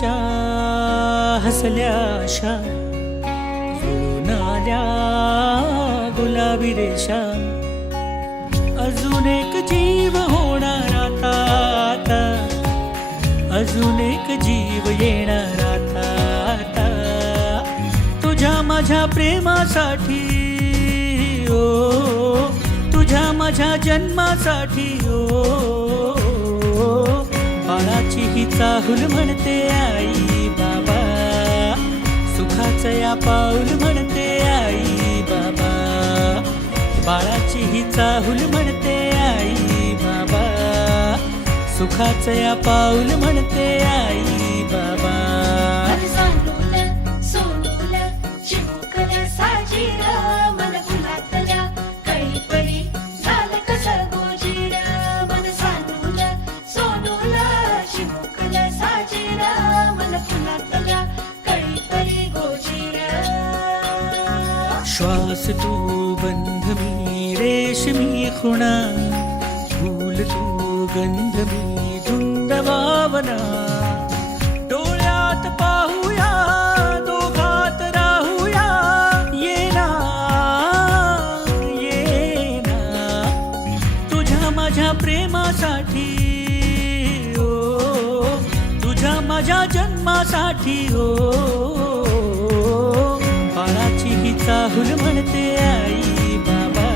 तिच्या हसल्या आशा जुळून आल्या गुलाबी रेषा. अजून एक जीव होणार आता, आता अजून एक जीव येणार आता, आता तुझ्या माझ्या प्रेमासाठी ओ, तुझ्या माझ्या जन्मासाठी ओ. बाळाची ही चाहूल म्हणते आई बाबा, सुखाचं या पाऊल म्हणते आई बाबा. बाळाची ही चाहूल म्हणते आई बाबा, सुखाचं या पाऊल म्हणते आई बाबा. श्वास तू बंध मी रेशमी खुणा, फूल तू गंध मी धुंद भावना. डोळ्यात पाहूया दोघात राहूया, ये ना ये ना तुझ्या माझ्या प्रेमासाठी ओ, तुझ्या माझ्या जन्मासाठी ओ. बाळाची ही चाहूल म्हणते आई बाबा,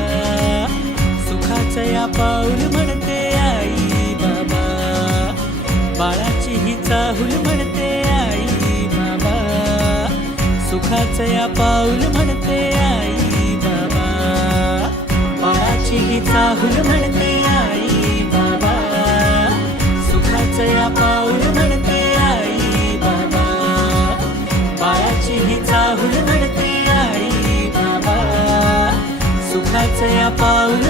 सुखाचं या पाऊल म्हणते आई बाबा. बाळाची ही चाहूल म्हणते आई बाबा, सुखाचं या पाऊल म्हणते आई बाबा. बाळाची ही चाहूल म्हणते आई बाबा, सुखाचं या पाऊल म्हणते आई बाबा. बाळाची ही चाहूल म्हणते आई बाबा, सुखाचं या पाऊल